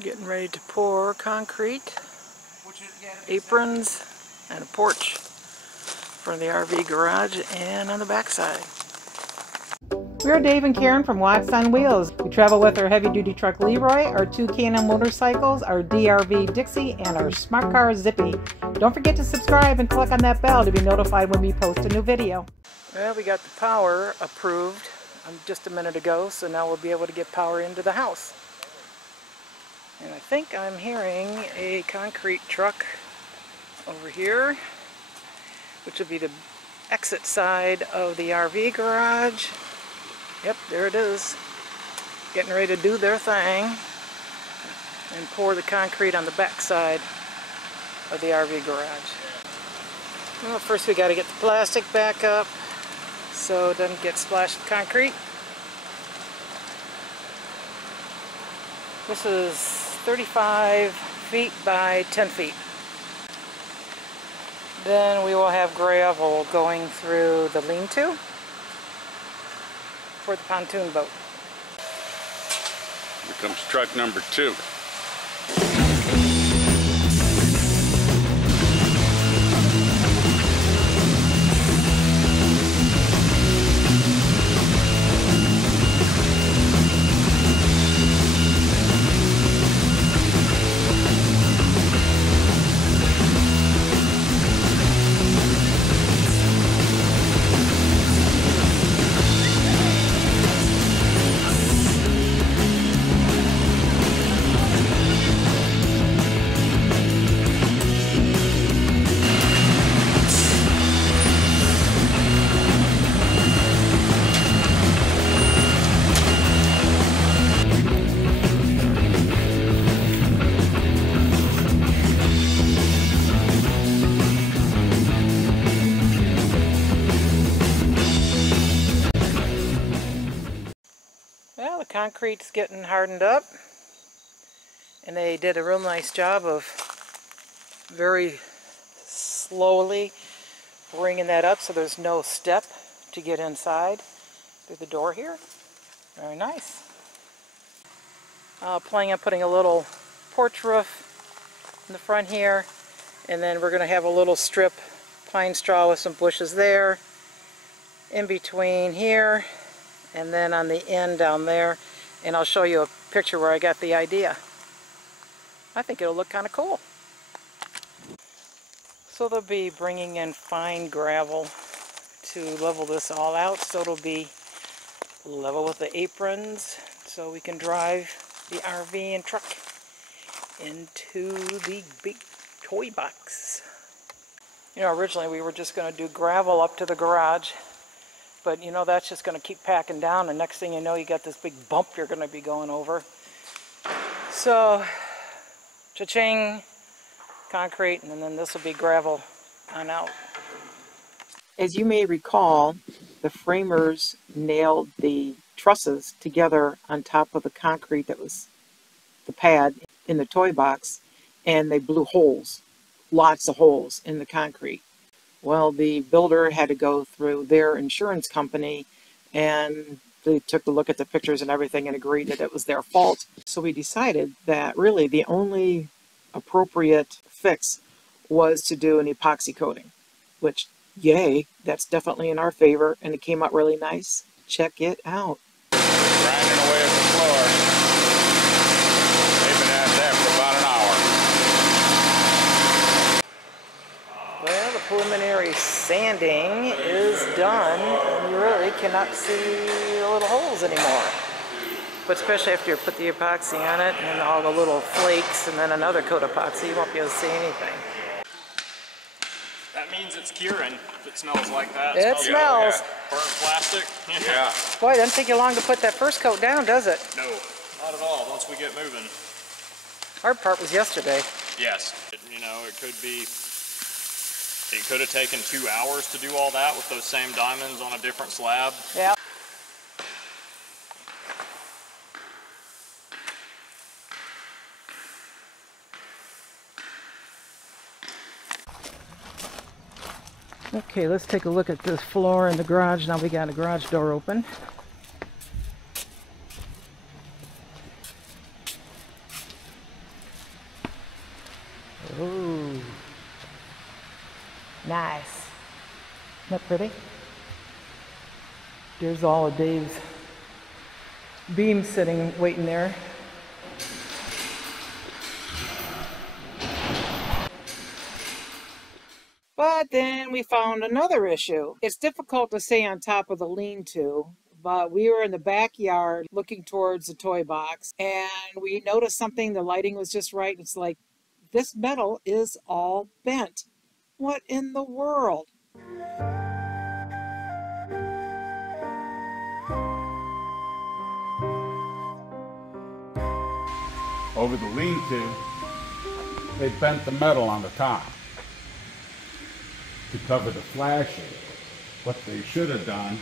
Getting ready to pour concrete, aprons, and a porch for the RV garage and on the backside. We're Dave and Karen from Watts on Wheels. We travel with our heavy-duty truck Leroy, our two Can-Am motorcycles, our DRV Dixie, and our smart car Zippy. Don't forget to subscribe and click on that bell to be notified when we post a new video. Well, we got the power approved just a minute ago, so now we'll be able to get power into the house. And I think I'm hearing a concrete truck over here, which will be the exit side of the RV garage. Yep, there it is. Getting ready to do their thing and pour the concrete on the back side of the RV garage. Well, first we got to get the plastic back up so it doesn't get splashed with concrete. This is 35 feet by 10 feet. Then we will have gravel going through the lean-to for the pontoon boat. Here comes truck number 2. Well, the concrete's getting hardened up, and they did a real nice job of very slowly bringing that up so there's no step to get inside through the door here. Very nice. Planning on putting a little porch roof in the front here, and then we're going to have a little strip pine straw with some bushes there in between here and then on the end down there, and I'll show you a picture where I got the idea. I think it'll look kind of cool. So they'll be bringing in fine gravel to level this all out, so it'll be level with the aprons so we can drive the RV and truck into the big toy box. You know, originally we were just going to do gravel up to the garage, but you know, that's just going to keep packing down, and next thing you know, you got this big bump you're going to be going over. So, cha-ching, concrete, and then this will be gravel on out. As you may recall, the framers nailed the trusses together on top of the concrete that was the pad in the toy box, and they blew holes, lots of holes in the concrete. Well, the builder had to go through their insurance company, and they took a look at the pictures and everything and agreed that it was their fault. So we decided that really the only appropriate fix was to do an epoxy coating, which, yay, that's definitely in our favor, and it came out really nice. Check it out. Grinding away at the floor. They've been at that for about an hour. Well, the preliminary sanding is done, and you really cannot see the little holes anymore. But especially after you put the epoxy on it and all the little flakes and then another coat of epoxy, you won't be able to see anything. That means it's curing if it smells like that. It smells. Burnt plastic. Yeah. Boy, it doesn't take you long to put that first coat down, does it? No, not at all once we get moving. Hard part was yesterday. Yes. You know, it could have taken 2 hours to do all that with those same diamonds on a different slab. Yeah. Okay, let's take a look at this floor in the garage. Now we got a garage door open. Ooh. Nice. Isn't that pretty? There's all of Dave's beams sitting, waiting there. But then we found another issue. It's difficult to stay on top of the lean-to, but we were in the backyard looking towards the toy box, and we noticed something. The lighting was just right. It's like, this metal is all bent. What in the world? Over the lean-to, they bent the metal on the top to cover the flashing. What they should have done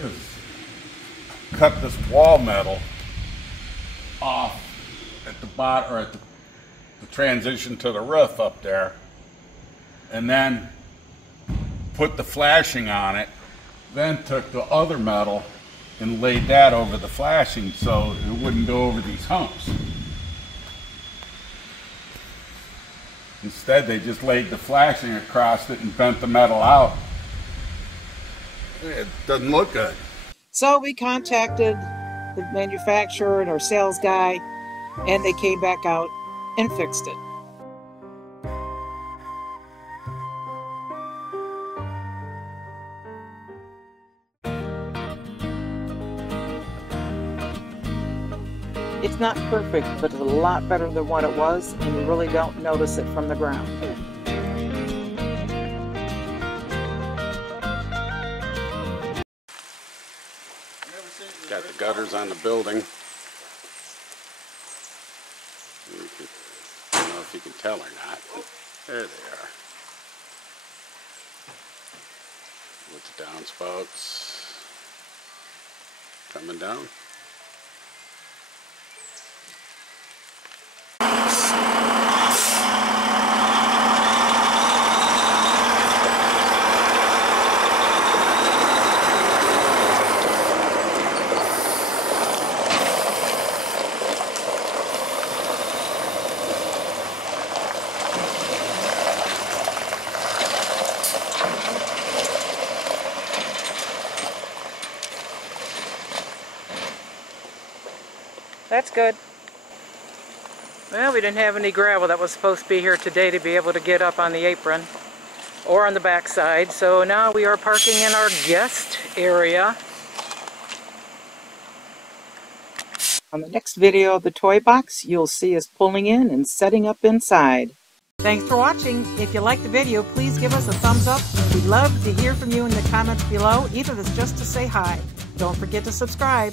is cut this wall metal off at the bottom, or at the transition to the roof up there, and then put the flashing on it, then took the other metal and laid that over the flashing so it wouldn't go over these humps. Instead, they just laid the flashing across it and bent the metal out. It doesn't look good. So we contacted the manufacturer and our sales guy, and they came back out and fixed it. It's not perfect, but it's a lot better than what it was, and you really don't notice it from the ground. Got the gutters on the building. I don't know if you can tell or not. There they are. With the downspouts coming down. That's good. Well, we didn't have any gravel that was supposed to be here today to be able to get up on the apron or on the back side, so now we are parking in our guest area. On the next video of the toy box, you'll see us pulling in and setting up inside. Thanks for watching. If you liked the video, please give us a thumbs up. We'd love to hear from you in the comments below, even if it's just to say hi. Don't forget to subscribe.